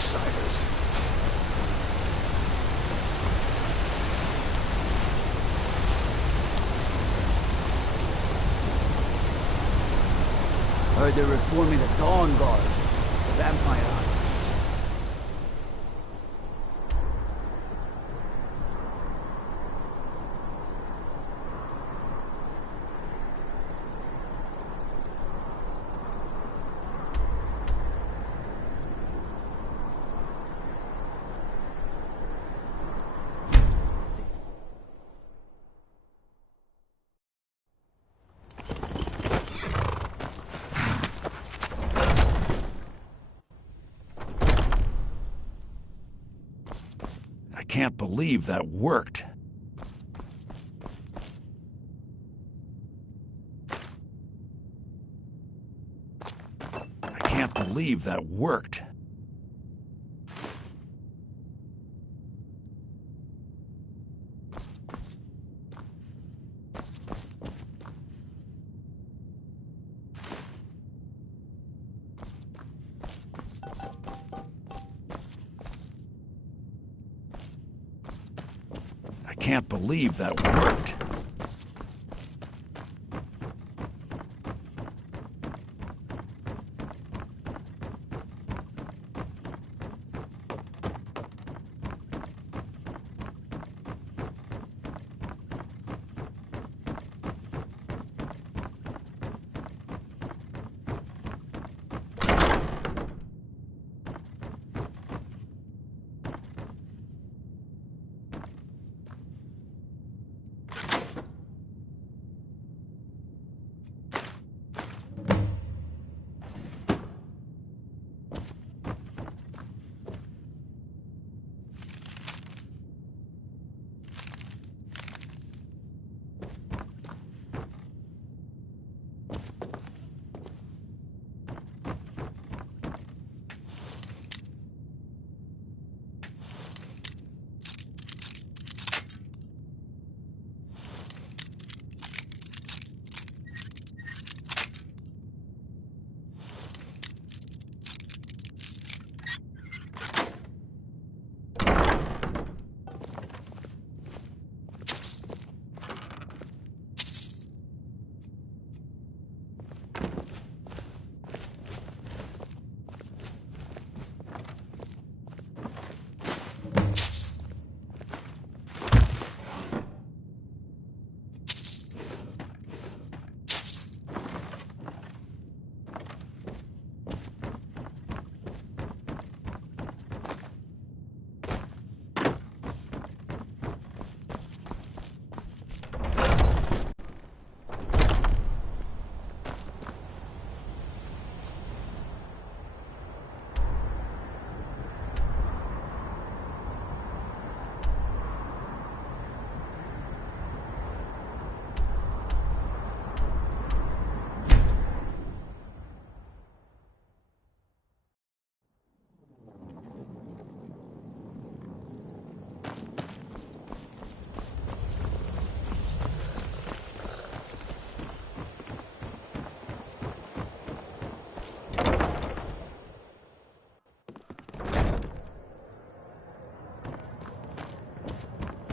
outsiders. Heard they're reforming the Dawn Guard, the vampire hunters. I can't believe that worked. I can't believe that worked. I can't believe that worked.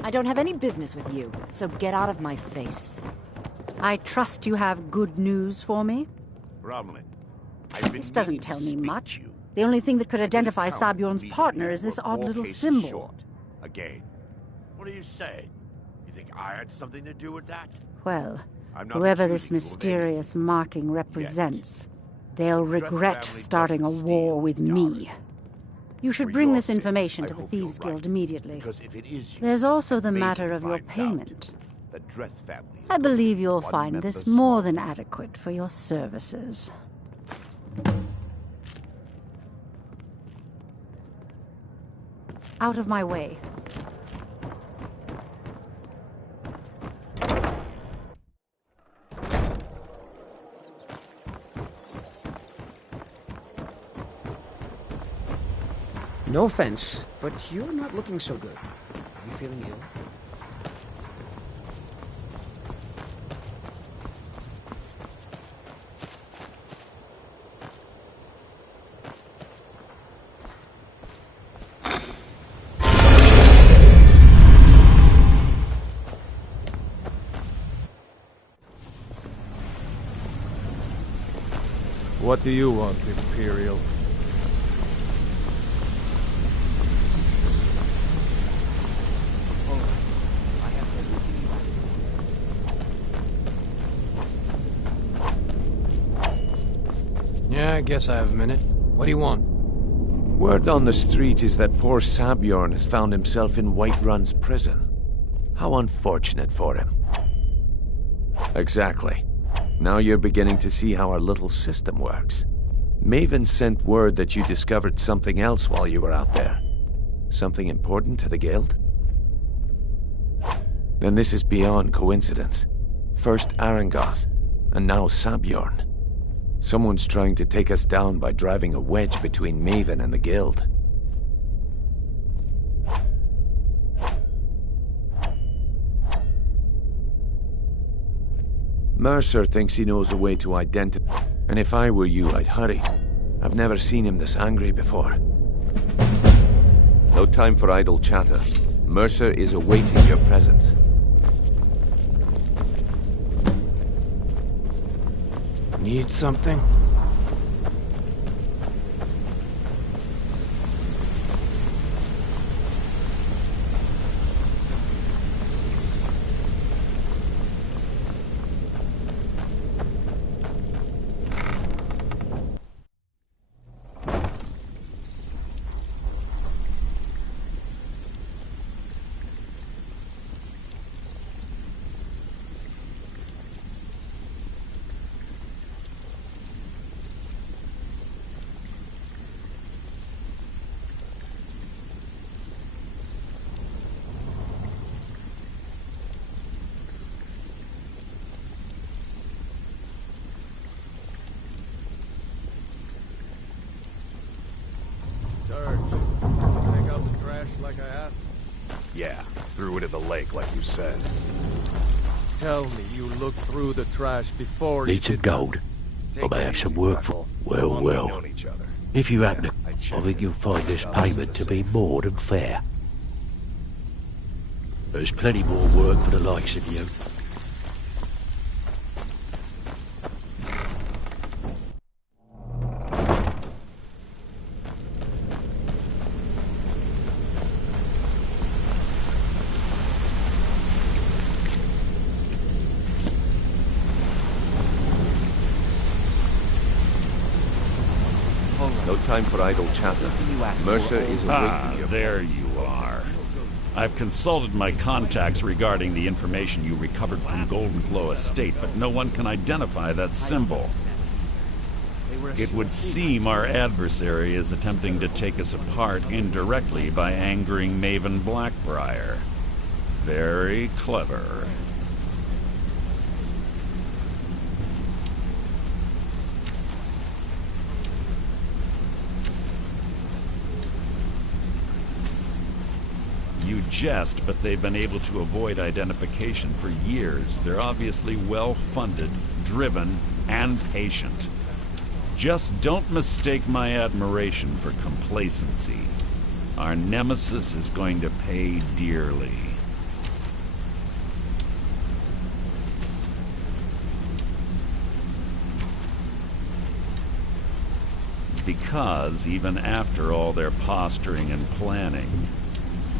I don't have any business with you, so get out of my face. I trust you have good news for me? Bromlin, This doesn't tell me much. The only thing that could identify Sabjorn's partner is this odd little symbol. Short. Again. What are you saying? You think I had something to do with that? Well, I'm not whoever this accusing you of mysterious anything. marking represents, they'll The Dreth regret family starting a doesn't war steal with Dara. me. You should For bring your this sake, information I to the hope you're Thieves right, Guild immediately. Because if it is you, There's also the and matter of your finds out, payment. the Dreth family I believe you'll one find member this more than smaller. adequate for your services. Out of my way. No offense, but you're not looking so good. Are you feeling ill? What do you want, Imperial? Yeah, I guess I have a minute. What do you want? Word on the street is that poor Sabjorn has found himself in Whiterun's prison. How unfortunate for him. Exactly. Now you're beginning to see how our little system works. Maven sent word that you discovered something else while you were out there. Something important to the Guild? Then this is beyond coincidence. First Arangoth, and now Sabjorn. Someone's trying to take us down by driving a wedge between Maven and the Guild. Mercer thinks he knows a way to identify, and if I were you, I'd hurry. I've never seen him this angry before. No time for idle chatter. Mercer is awaiting your presence. Need something? Take out the trash like I asked? Yeah, threw it in the lake like you said. Tell me you looked through the trash before Need you some did gold? I may have some work for... Well. If you happen to... I think you'll find this payment to be more than fair. There's plenty more work for the likes of you. No time for idle chatter. Mercer is awaiting your... There you are. I've consulted my contacts regarding the information you recovered from Golden Glow Estate, but no one can identify that symbol. It would seem our adversary is attempting to take us apart indirectly by angering Maven Blackbriar. Very clever. You jest, but they've been able to avoid identification for years. They're obviously well-funded, driven, and patient. Just don't mistake my admiration for complacency. Our nemesis is going to pay dearly. Because even after all their posturing and planning,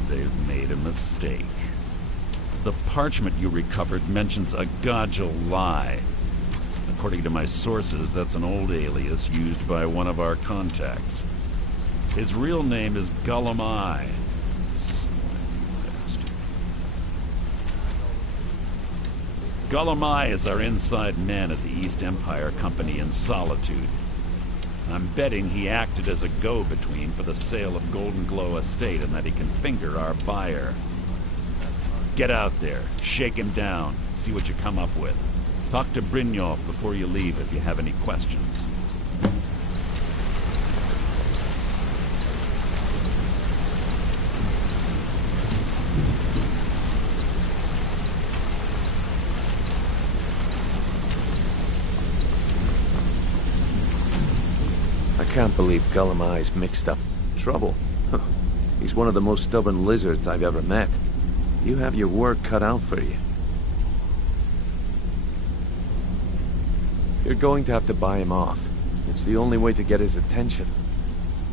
they've made a mistake. The parchment you recovered mentions a Godgel lie. According to my sources, that's an old alias used by one of our contacts. His real name is Gullum Eye. Gullum Eye is our inside man at the East Empire Company in Solitude. I'm betting he acted as a go-between for the sale of Golden Glow Estate and that he can finger our buyer. Get out there, shake him down, see what you come up with. Talk to Brynjolf before you leave if you have any questions. I can't believe Gullum Eye's mixed up trouble. He's one of the most stubborn lizards I've ever met. You have your work cut out for you. You're going to have to buy him off. It's the only way to get his attention.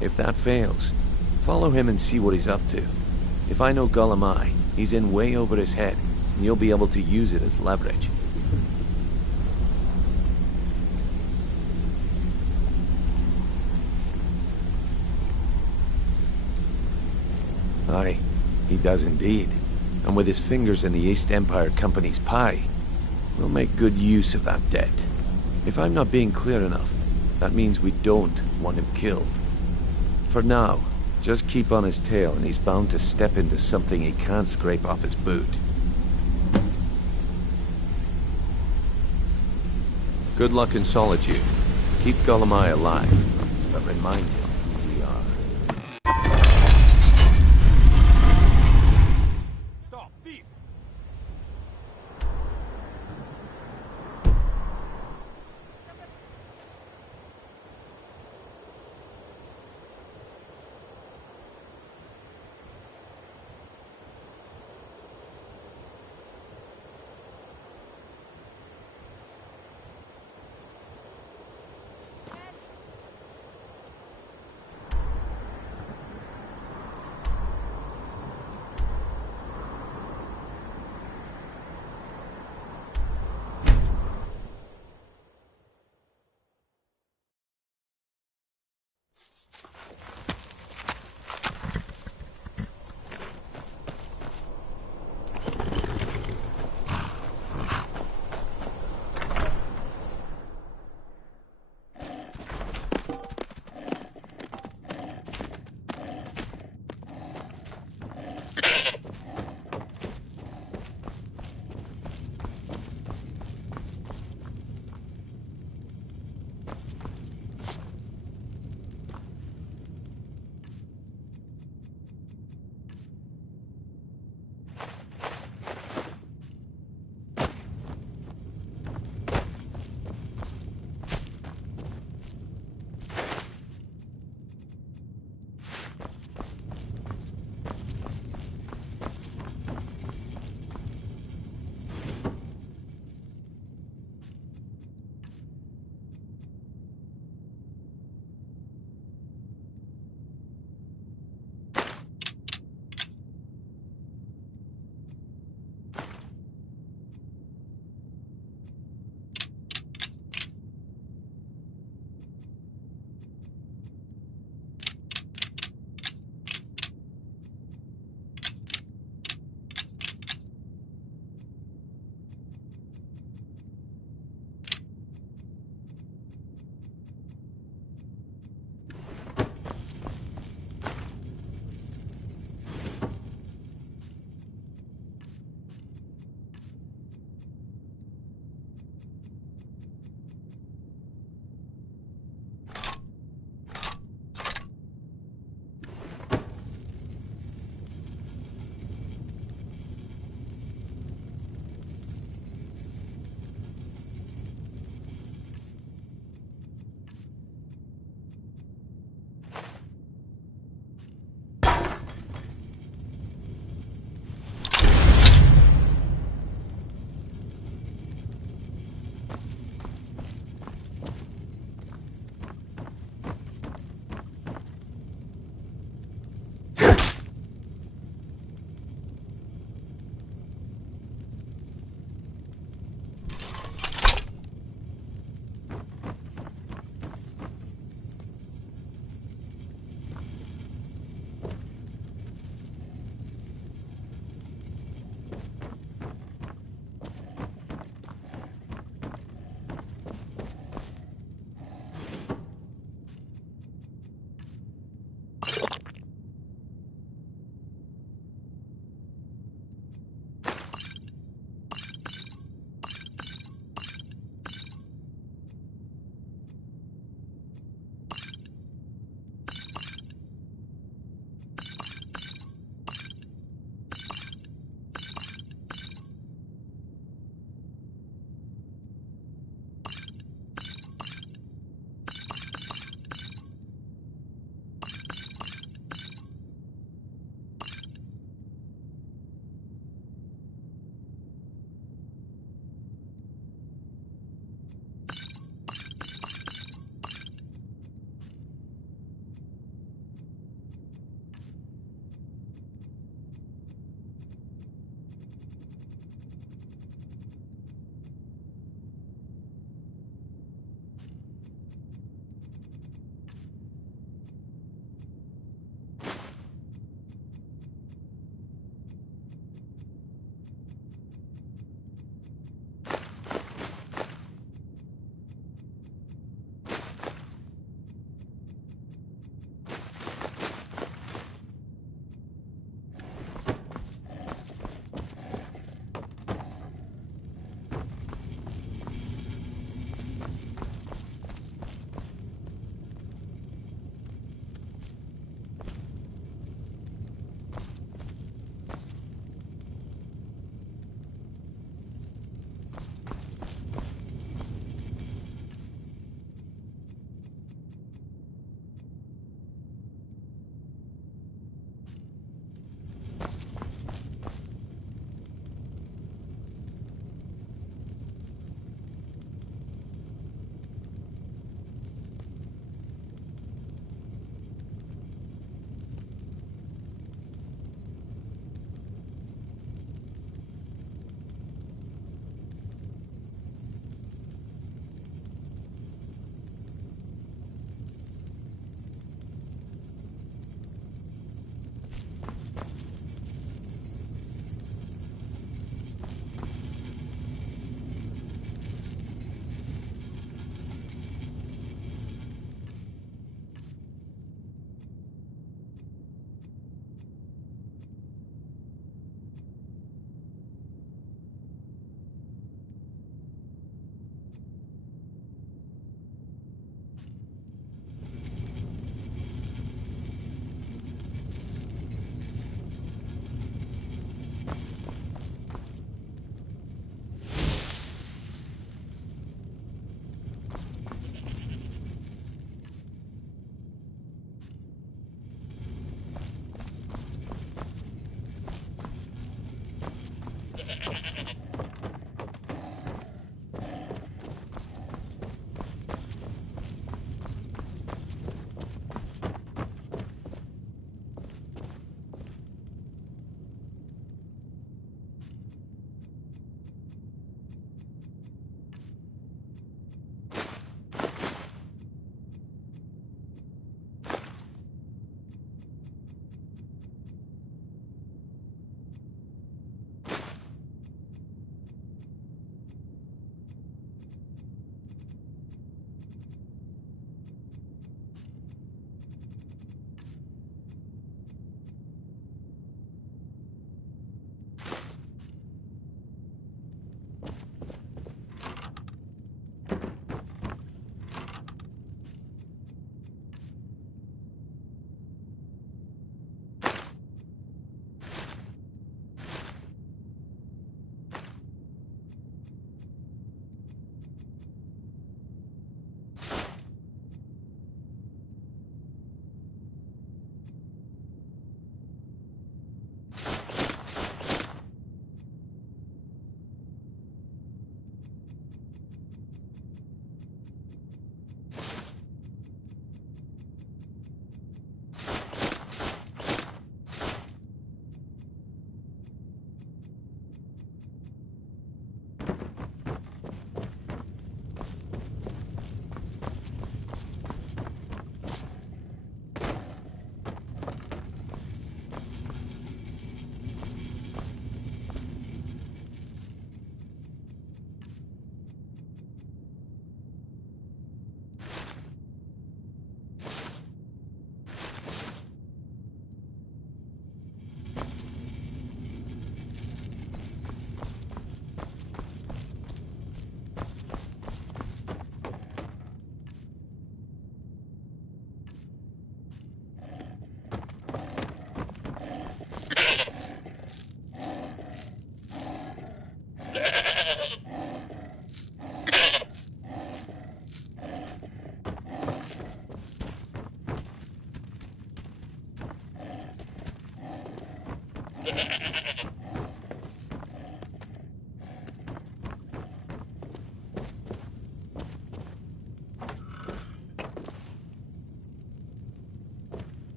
If that fails, follow him and see what he's up to. If I know Gulamai, he's in way over his head, and you'll be able to use it as leverage. Aye, he does indeed. And with his fingers in the East Empire Company's pie, we'll make good use of that debt. If I'm not being clear enough, that means we don't want him killed. For now, just keep on his tail and he's bound to step into something he can't scrape off his boot. Good luck in Solitude. Keep Gulamai alive, but remind him who we are. Stop, thief!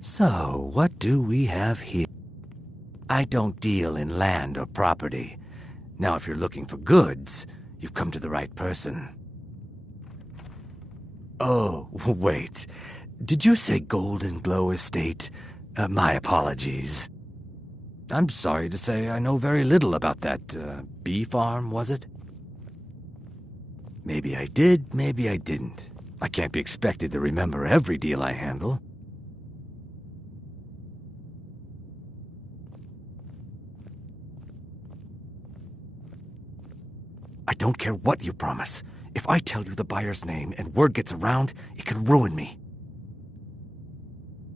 So, what do we have here? I don't deal in land or property. Now, if you're looking for goods, you've come to the right person. Oh, wait. Did you say Golden Glow Estate? My apologies. I'm sorry to say I know very little about that, bee farm, was it? Maybe I did, maybe I didn't. I can't be expected to remember every deal I handle. I don't care what you promise. If I tell you the buyer's name and word gets around, it could ruin me.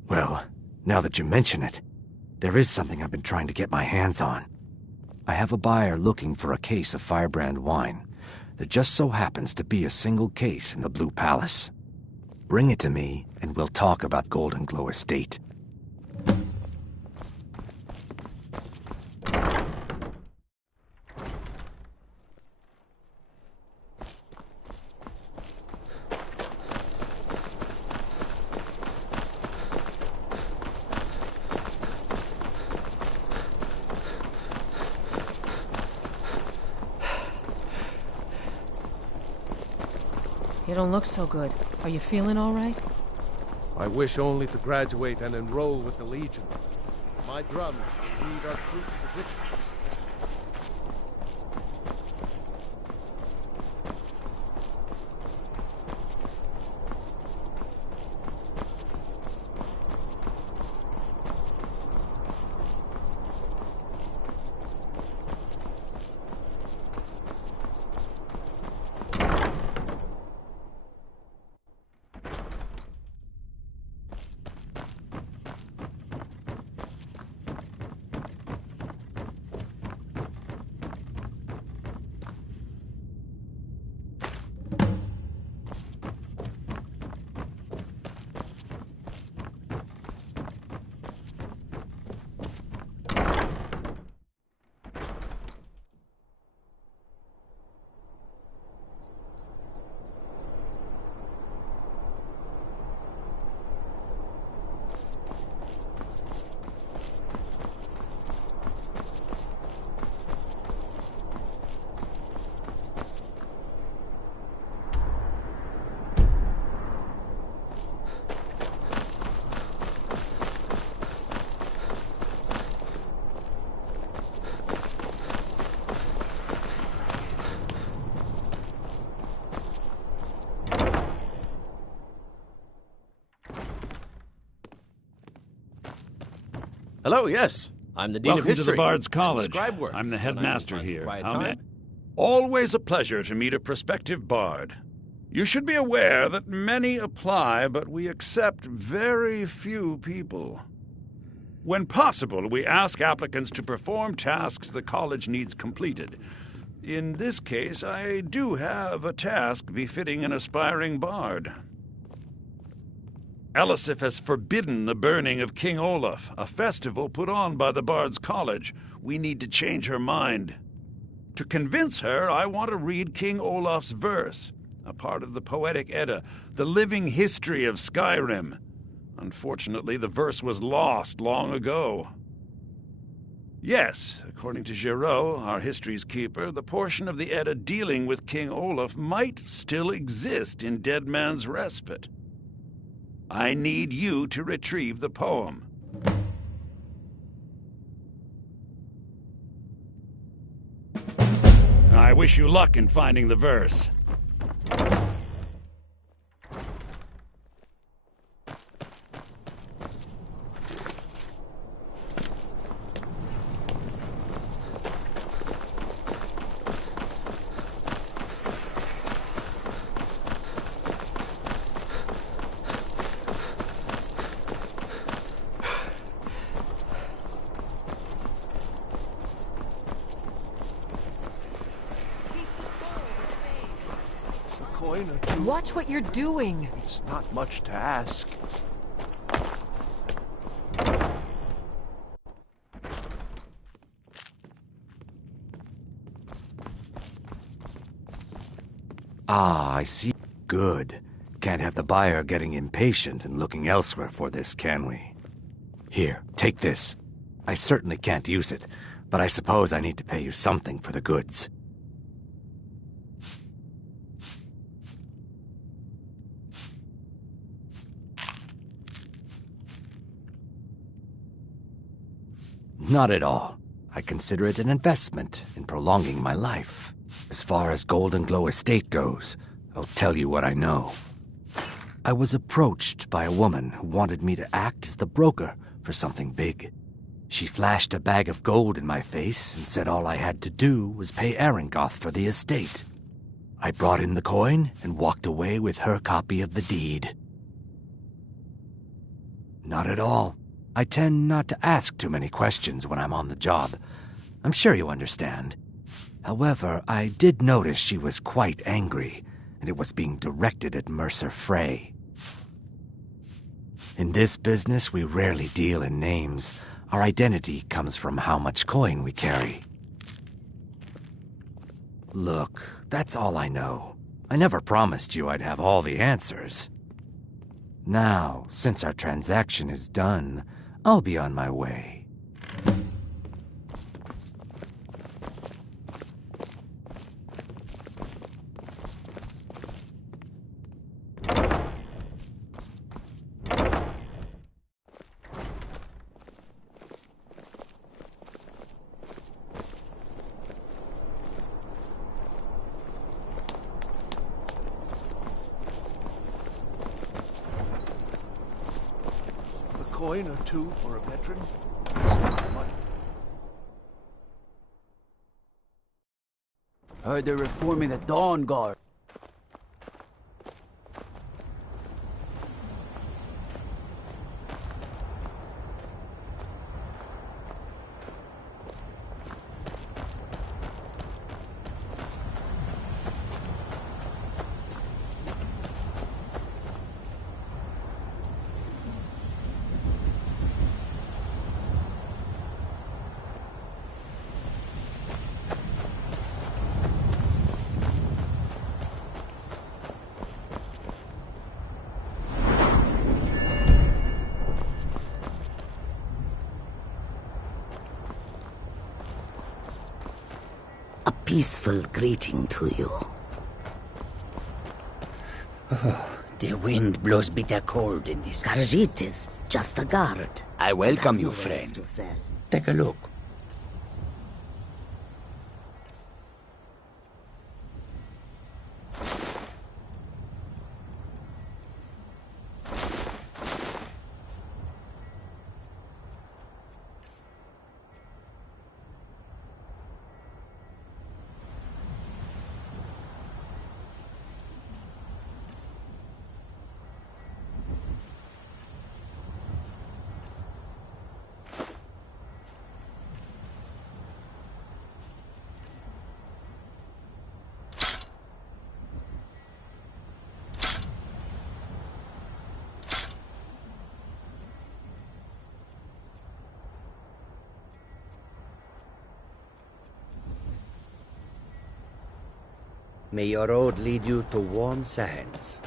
Well, now that you mention it, there is something I've been trying to get my hands on. I have a buyer looking for a case of Firebrand wine. There just so happens to be a single case in the Blue Palace. Bring it to me, and we'll talk about Golden Glow Estate. You don't look so good. Are you feeling all right? I wish only to graduate and enroll with the Legion. My drums will lead our troops to victory. Hello, yes. I'm the Dean Welcome of History. to the Bard's College. Scribe work. I'm the When I headmaster find some here. quiet How may- time. Always a pleasure to meet a prospective bard. You should be aware that many apply, but we accept very few people. When possible, we ask applicants to perform tasks the college needs completed. In this case, I do have a task befitting an aspiring bard. Elisif has forbidden the burning of King Olaf, a festival put on by the Bard's College. We need to change her mind. To convince her, I want to read King Olaf's verse, a part of the Poetic Edda, the living history of Skyrim. Unfortunately, the verse was lost long ago. Yes, according to Giraud, our history's keeper, the portion of the Edda dealing with King Olaf might still exist in Dead Man's Respite. I need you to retrieve the poem. I wish you luck in finding the verse. Coin or two. Watch what you're doing. It's not much to ask. Ah, I see. Good. Can't have the buyer getting impatient and looking elsewhere for this, can we? Here, take this. I certainly can't use it, but I suppose I need to pay you something for the goods. Not at all. I consider it an investment in prolonging my life. As far as Golden Glow Estate goes, I'll tell you what I know. I was approached by a woman who wanted me to act as the broker for something big. She flashed a bag of gold in my face and said all I had to do was pay Arangoth for the estate. I brought in the coin and walked away with her copy of the deed. Not at all. I tend not to ask too many questions when I'm on the job. I'm sure you understand. However, I did notice she was quite angry, and it was being directed at Mercer Frey. In this business, we rarely deal in names. Our identity comes from how much coin we carry. Look, that's all I know. I never promised you I'd have all the answers. Now, since our transaction is done, I'll be on my way. Coin or two for a veteran? It's not much. Heard they're reforming the Dawn Guard. Peaceful greeting to you. Oh, the wind blows bitter cold in this. Karjit is just a guard. I welcome That's you, nowhere else friend. to sell. Take a look. May your road lead you to warm sands.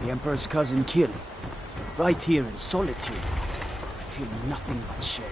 The Emperor's cousin killed. Right here in solitude. I feel nothing but shame.